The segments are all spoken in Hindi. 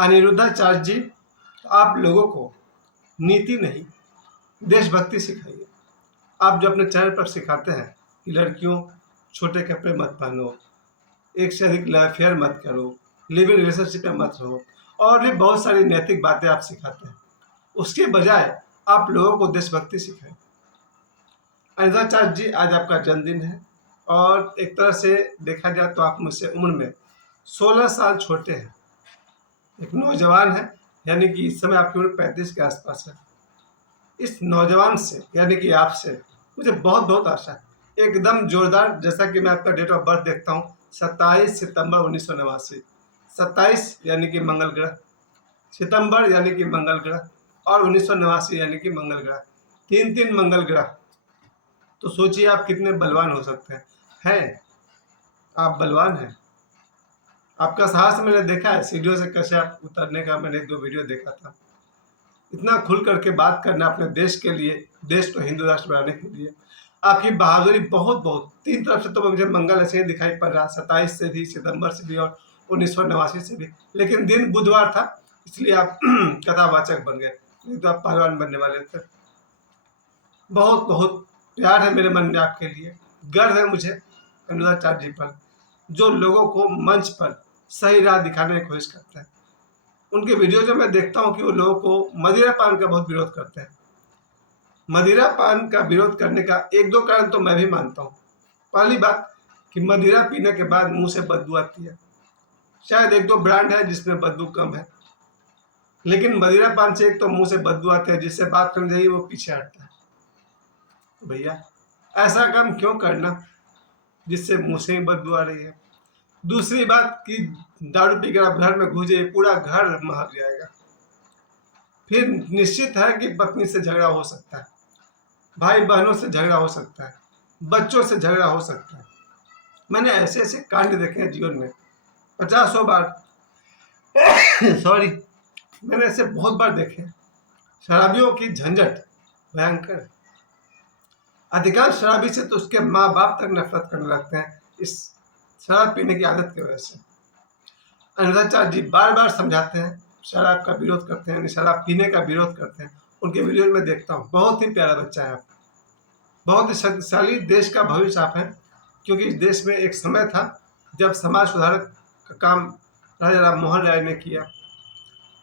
अनिरुद्धाचार्य जी, आप लोगों को नीति नहीं देशभक्ति सिखाइए। आप जो अपने चैनल पर सिखाते हैं कि लड़कियों छोटे कपड़े मत पहनो, एक से अधिक लव अफेयर मत करो, लिव इन रिलेशनशिप में मत रहो, और भी बहुत सारी नैतिक बातें आप सिखाते हैं, उसके बजाय आप लोगों को देशभक्ति सिखाएं। अनिरुद्धाचार्य जी, आज आपका जन्मदिन है और एक तरह से देखा जाए तो आप मुझसे उम्र में 16 साल छोटे हैं, एक नौजवान है, यानी कि इस समय आपकी उम्र 35 के आसपास है। इस नौजवान से यानी कि आपसे मुझे बहुत बहुत आशा है, एकदम जोरदार। जैसा कि मैं आपका डेट ऑफ बर्थ देखता हूँ 27 सितंबर 1989, 27 यानी कि मंगल ग्रह, सितंबर यानी कि मंगल ग्रह, और 1989 यानी कि मंगल ग्रह, तीन तीन मंगल ग्रह। तो सोचिए आप कितने बलवान हो सकते हैं। आप बलवान हैं। आपका साहस मैंने देखा है, सीढ़ियों से कैसे आप उतरने का मैंने 1-2 वीडियो देखा था। इतना खुल करके बात करना अपने देश के लिए, देश को हिंदू राष्ट्र बनाने के लिए, आपकी बहादुरी बहुत बहुत। तीन तरफ से तो मुझे मंगल ऐसे ही दिखाई पड़ रहा, 27 से भी, सितंबर से भी और 1989 से भी। लेकिन दिन बुधवार था, इसलिए आप कथावाचक बन गए, नहीं तो आप पहलवान बनने वाले थे। बहुत बहुत प्यार है मेरे मन में आपके लिए, गर्व है मुझे अनुराचार्य जी पर, जो लोगों को मंच पर सही राह दिखाने की कोशिश करते हैं। उनके वीडियो जो मैं देखता हूँ कि वो लोगों को मदिरा पान का बहुत विरोध करते हैं। मदिरा पान का विरोध करने का 1-2 कारण तो मैं भी मानता हूँ। पहली बात कि मदिरा पीने के बाद मुंह से बदबू आती है। शायद 1-2 ब्रांड है जिसमें बदबू कम है, लेकिन मदिरा पान से एक तो मुंह से बदबू आती है, जिससे बात करनी चाहिए वो पीछे हटता है। भैया ऐसा काम क्यों करना जिससे मुंह से ही बदबू आ रही है। दूसरी बात कि दारू पीकर आप घर में घुस जाइए, पूरा घर महक जाएगा। फिर निश्चित है कि पत्नी से झगड़ा हो सकता है, भाई बहनों से झगड़ा हो सकता है, बच्चों से झगड़ा हो सकता है। मैंने ऐसे ऐसे कांड देखे हैं जीवन में 50 बार सॉरी, मैंने ऐसे बहुत बार देखे हैं। शराबियों की झंझट भयंकर। अधिकांश शराबी से तो उसके माँ बाप तक नफरत करने लगते हैं इस शराब पीने की आदत की वजह से। अनुराचार्य जी बार बार समझाते हैं, शराब का विरोध करते हैं, शराब पीने का विरोध करते हैं। उनके वीडियो में देखता हूँ, बहुत ही प्यारा बच्चा है आप, बहुत ही शक्तिशाली, देश का भविष्य आप हैं। क्योंकि इस देश में एक समय था जब समाज सुधारक का काम राजा राम मोहन राय ने किया,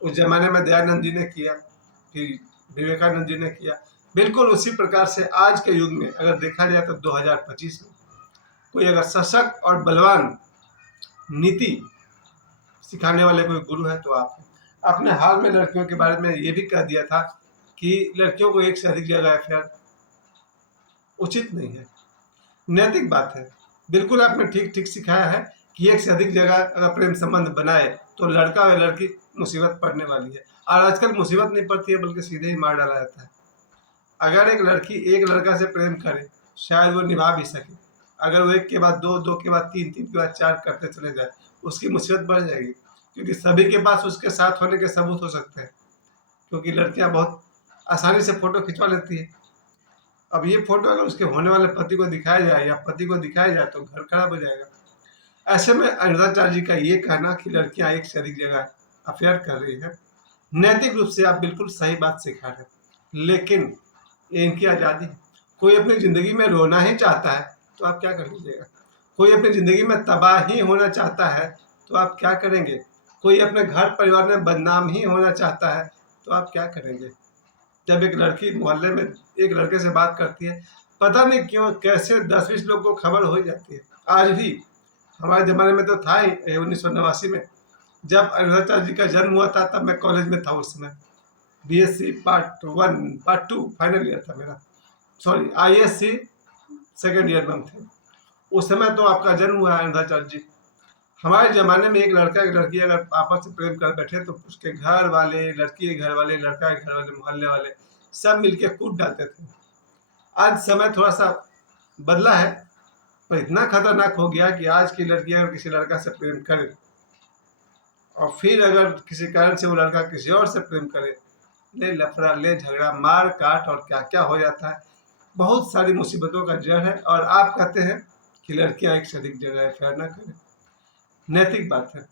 उस जमाने में दयानंद जी ने किया, फिर विवेकानंद जी ने किया। बिल्कुल उसी प्रकार से आज के युग में अगर देखा जाए तो 2025 में कोई अगर सशक्त और बलवान नीति सिखाने वाले कोई गुरु है तो आप हैं। आपने हाल में लड़कियों के बारे में ये भी कह दिया था कि लड़कियों को एक से अधिक जगह अफेयर उचित नहीं है। नैतिक बात है, बिल्कुल आपने ठीक ठीक सिखाया है कि एक से अधिक जगह अगर प्रेम संबंध बनाए तो लड़का और लड़की मुसीबत पड़ने वाली है। और आजकल मुसीबत नहीं पड़ती है बल्कि सीधे ही मार डाला जाता है। अगर एक लड़की एक लड़का से प्रेम करे, शायद वो निभा भी सके। अगर वो एक के बाद दो, दो के बाद तीन, तीन के बाद चार करते चले जाए, उसकी मुसीबत बढ़ जाएगी, क्योंकि सभी के पास उसके साथ होने के सबूत हो सकते हैं। क्योंकि लड़कियां बहुत आसानी से फोटो खिंचवा लेती है। अब ये फोटो अगर उसके होने वाले पति को दिखाया जाए या पति को दिखाया जाए तो घर खराब हो जाएगा। ऐसे में अनुराचार्य जी का ये कहना कि लड़कियां एक से अधिक जगह अफेयर कर रही है, नैतिक रूप से आप बिल्कुल सही बात सिखा रहे हैं, लेकिन ये इनकी आज़ादी है। कोई अपनी ज़िंदगी में रोना ही चाहता है तो आप क्या कर लीजिएगा। कोई अपनी ज़िंदगी में तबाही होना चाहता है तो आप क्या करेंगे। कोई अपने घर परिवार में बदनाम ही होना चाहता है तो आप क्या करेंगे। जब एक लड़की मोहल्ले में एक लड़के से बात करती है, पता नहीं क्यों कैसे 10-20 लोग को खबर हो ही जाती है। आज भी हमारे ज़माने में तो था ही, 1989 में जब अनुराचार्य जी का जन्म हुआ था तब मैं कॉलेज में था। उस समय BSc part 1 part 2 final year था मेरा, सॉरी आईएससी सेकेंड ईयर में हम थे। उस समय तो आपका जन्म हुआ है अनुराचार्य जी। हमारे ज़माने में एक लड़का एक लड़की अगर आपस में प्रेम कर बैठे तो उसके घर वाले, लड़की के घर वाले, लड़का के घर वाले, मोहल्ले वाले सब मिलके कूट डालते थे। आज समय थोड़ा सा बदला है, पर इतना खतरनाक हो गया कि आज की लड़की अगर किसी लड़का से प्रेम करे और फिर अगर किसी कारण से वो लड़का किसी और से प्रेम करे, ले लफड़ा, ले झगड़ा, मार काट और क्या क्या हो जाता है। बहुत सारी मुसीबतों का जड़ है। और आप कहते हैं कि लड़कियां एक से अधिक जगह अफेयर न करें। नैतिक बात है।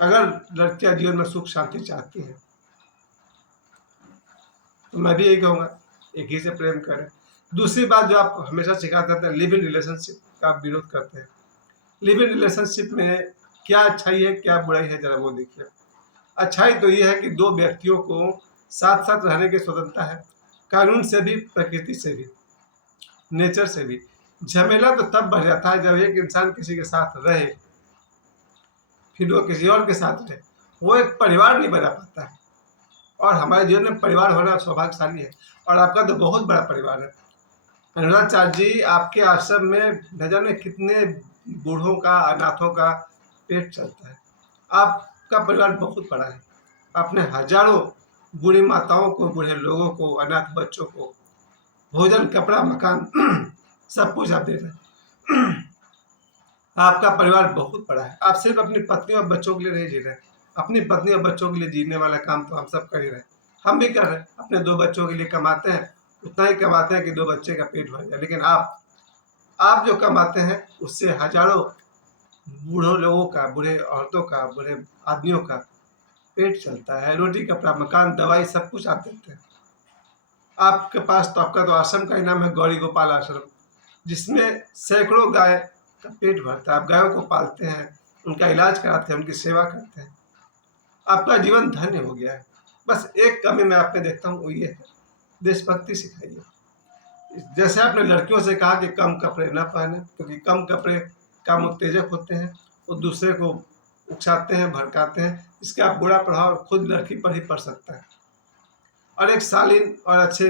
अगर लड़कियां जीवन में सुख शांति चाहती हैं तो मैं भी यही कहूँगा, एक ही से प्रेम करें। दूसरी बात जो आप हमेशा सिखाते रहते हैं, लिव इन रिलेशनशिप का आप विरोध करते हैं। लिव इन रिलेशनशिप में क्या अच्छाई है क्या बुराई है, जरा वो देखिए। अच्छाई तो ये है कि दो व्यक्तियों को साथ साथ रहने की स्वतंत्रता है, कानून से भी, प्रकृति से भी, नेचर से भी। झमेला तो तब बढ़ जाता है जब एक इंसान किसी के साथ रहे फिर वो किसी और के साथ रहे, वो एक परिवार नहीं बना पाता है। और हमारे जीवन में परिवार होना सौभाग्यशाली है, और आपका तो बहुत बड़ा परिवार है। अनुराचार्य जी, आपके आश्रम में न जाने कितने बूढ़ों का, अनाथों का पेट चलता है। आपका परिवार बहुत बड़ा है। आपने हजारों बूढ़ी माताओं को, बूढ़े लोगों को, अनाथ बच्चों को भोजन, कपड़ा, मकान सब कुछ आप दे रहे हैं। आपका परिवार बहुत बड़ा है। आप सिर्फ अपनी पत्नी और बच्चों के लिए नहीं जी रहे, अपनी पत्नी और बच्चों के लिए जीने वाला काम तो हम सब कर ही रहे हैं। हम भी कर रहे हैं, अपने दो बच्चों के लिए कमाते हैं, उतना ही कमाते हैं कि दो बच्चे का पेट भर जाए। लेकिन आप जो कमाते हैं उससे हजारों बूढ़ों लोगों का, बूढ़े औरतों का, बूढ़े आदमियों का पेट चलता है। रोटी, कपड़ा, मकान, दवाई सब कुछ आप देते हैं। आपके पास तो, आपका तो आश्रम का ही नाम है गौरी गोपाल आश्रम, जिसमें सैकड़ों गाय का पेट भरता है। आप गायों को पालते हैं, उनका इलाज कराते हैं, उनकी सेवा करते हैं। आपका जीवन धन्य हो गया है। बस एक कमी मैं आप में देखता हूँ, वो ये है, देशभक्ति सिखाइए। जैसे आपने लड़कियों से कहा कि कम कपड़े न पहने, क्योंकि कम कपड़े काम उत्तेजक होते हैं, वो दूसरे को उकसाते हैं, भड़काते हैं, इसका बुरा प्रभाव खुद लड़की पर ही पड़ सकता है। और एक शालीन और अच्छे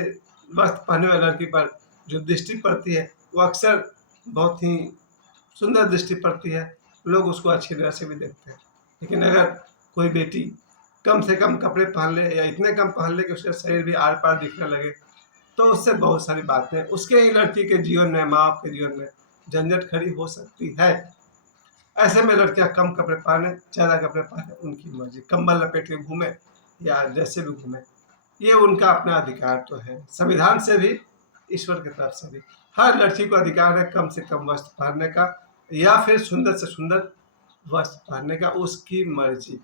वस्त्र पहने वाली लड़की पर जो दृष्टि पड़ती है वो अक्सर बहुत ही सुंदर दृष्टि पड़ती है, लोग उसको अच्छी तरह से भी देखते हैं। लेकिन अगर कोई बेटी कम से कम कपड़े पहन ले या इतने कम पहन ले कि उसका शरीर भी आर पार दिखने लगे, तो उससे बहुत सारी बातें उसके ही लड़की के जीवन में, माँ बाप के जीवन में झंझट खड़ी हो सकती है। ऐसे में लड़कियां कम कपड़े पहने, ज़्यादा कपड़े पहने, उनकी मर्जी, कंबल लपेट के घूमे या जैसे भी घूमे, ये उनका अपना अधिकार तो है। संविधान से भी, ईश्वर की तरफ से भी हर लड़की को अधिकार है कम से कम वस्त्र पहनने का, या फिर सुंदर से सुंदर वस्त्र पहनने का, उसकी मर्जी।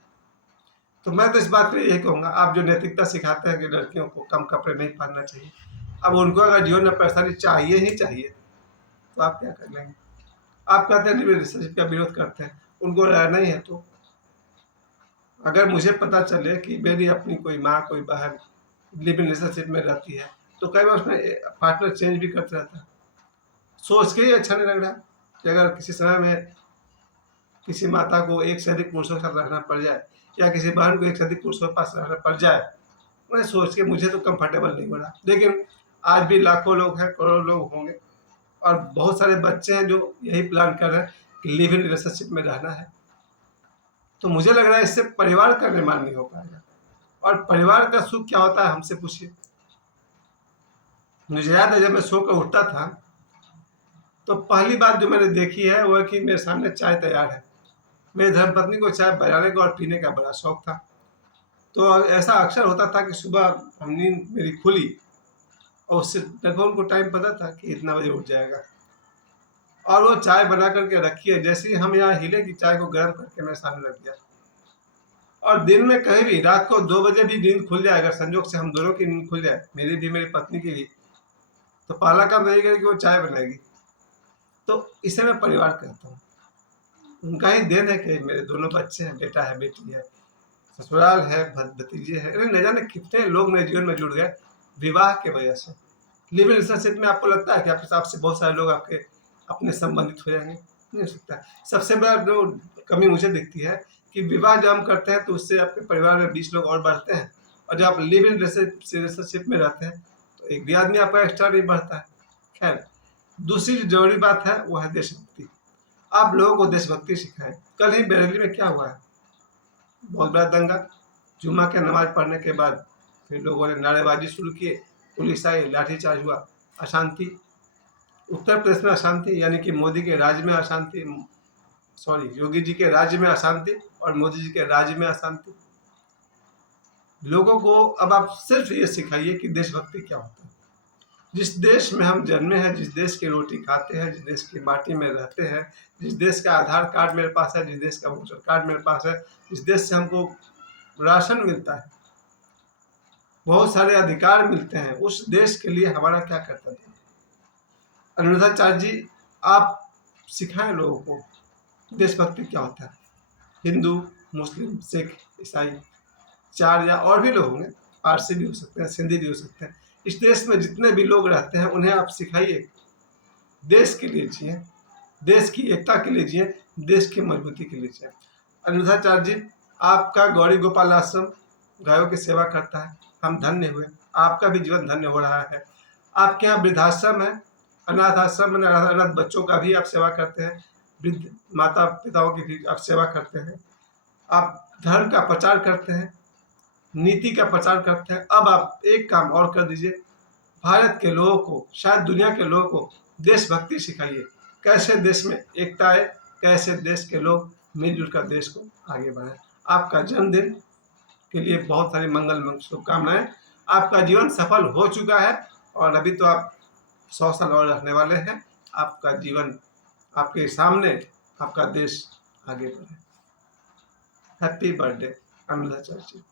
तो मैं तो इस बात पे यही कहूँगा, आप जो नैतिकता सिखाते हैं कि लड़कियों को कम कपड़े नहीं पहनना चाहिए, अब उनको अगर जीवन में परेशानी चाहिए ही चाहिए तो आप क्या कर लेंगे? आप कहते हैं रिलेशनशिप का विरोध करते हैं, उनको रहना ही है तो। अगर मुझे पता चले कि मेरी अपनी कोई माँ, कोई बहन लिव इन रिलेशनशिप में रहती है, तो कई बार उसमें पार्टनर चेंज भी करते रहता है। सोच के ही अच्छा नहीं लग रहा कि अगर किसी समय में किसी माता को एक से अधिक पुरुषों के साथ रहना पड़ जाए, या किसी बहन को एक से अधिक पुरुषों के पास रहना पड़ जाए, मैं सोच के मुझे तो कंफर्टेबल नहीं हो रहा। लेकिन आज भी लाखों लोग हैं, करोड़ों लोग होंगे, और बहुत सारे बच्चे हैं जो यही प्लान कर रहे हैं कि लिव इन रिलेशनशिप में रहना है। तो मुझे लग रहा है इससे परिवार का निर्माण नहीं हो पाएगा। और परिवार का सुख क्या होता है, हमसे पूछिए। मुझे याद है जब मैं सो कर उठता था तो पहली बात जो मैंने देखी है वह कि मेरे सामने चाय तैयार है। मेरी धर्मपत्नी को चाय बनाने का और पीने का बड़ा शौक था। तो ऐसा अक्सर होता था कि सुबह नींद मेरी खुली और उससे लगभग उनको टाइम पता था कि इतना बजे उठ जाएगा, और वो चाय बना करके रखी है। जैसे ही हम यहाँ हिले कि चाय को गर्म करके मेरे सामने रख दिया। और दिन में कहीं भी रात को 2 बजे भी नींद खुल जाए, अगर संजोग से हम दोनों की नींद खुल जाए, मेरी भी मेरी पत्नी की भी, तो पहला काम यही करेगी कि वो चाय बनाएगी। तो इसे मैं परिवार कहता हूँ। उनका ही देन है कि मेरे दोनों बच्चे हैं, बेटा है, बेटी है, ससुराल है, भतीजे हैं, अरे न जाने कितने लोग मेरे जीवन में जुड़ गए विवाह के वजह से। लिव इन रिलेशनशिप में आपको लगता है कि आपके आपसे बहुत सारे लोग आपके अपने संबंधित हो जाएंगे? नहीं हो सकता। सबसे बड़ा जो कमी मुझे दिखती है कि विवाह जब हम करते हैं तो उससे आपके परिवार में 20 लोग और बढ़ते हैं, और जब आप लिव इन रिलेशनशिप में रहते हैं तो एक भी आदमी आपका एक्स्ट्रा नहीं बढ़ता है। खैर, दूसरी जो जरूरी बात है वो है देशभक्ति। आप लोगों को देशभक्ति सिखाएं। कल ही बरेली में क्या हुआ है, बहुत बड़ा दंगा। जुम्मा के नमाज पढ़ने के बाद फिर लोगों ने नारेबाजी शुरू किए, पुलिस आई, लाठीचार्ज हुआ, अशांति। उत्तर प्रदेश में अशांति, यानी कि मोदी के राज्य में अशांति, सॉरी, योगी जी के राज्य में अशांति और मोदी जी के राज्य में अशांति। लोगों को अब आप सिर्फ ये सिखाइए कि देशभक्ति क्या होता है। जिस देश में हम जन्मे हैं, जिस देश की रोटी खाते हैं, जिस देश की माटी में रहते हैं, जिस देश का आधार कार्ड मेरे पास है, जिस देश का वोटर कार्ड मेरे पास है, जिस देश से हमको राशन मिलता है, बहुत सारे अधिकार मिलते हैं, उस देश के लिए हमारा क्या कर्तव्य है? अनुराधाचार्य जी, आप सिखाएं लोगों को देशभक्ति क्या होता है। हिंदू, मुस्लिम, सिख, ईसाई, चार या और भी लोग होंगे, पारसी भी हो सकते हैं, सिंधी भी हो सकते हैं, इस देश में जितने भी लोग रहते हैं उन्हें आप सिखाइए, देश के लिए जिए, देश की एकता के लिए जिए, देश की मजबूती के लिए जिए। अनुराधाचार्य जी, आपका गौरी गोपाल आश्रम गायों की सेवा करता है, हम धन्य हुए, आपका भी जीवन धन्य हो रहा है। आपके यहाँ वृद्धाश्रम है, अनाथ आश्रम में अनाथ बच्चों का भी आप सेवा करते हैं, वृद्ध माता पिताओं की भी आप सेवा करते हैं, आप धर्म का प्रचार करते हैं, नीति का प्रचार करते हैं। अब आप एक काम और कर दीजिए, भारत के लोगों को, शायद दुनिया के लोगों को देशभक्ति सिखाइए, कैसे देश में एकता है, कैसे देश के लोग मिलजुल कर देश को आगे बढ़ाएं। आपका जन्मदिन के लिए बहुत सारी मंगल शुभकामनाएं। आपका जीवन सफल हो चुका है और अभी तो आप 100 साल और रहने वाले हैं। आपका जीवन आपके सामने, आपका देश आगे बढ़े। हैप्पी बर्थडे अनुराधाचार्य जी।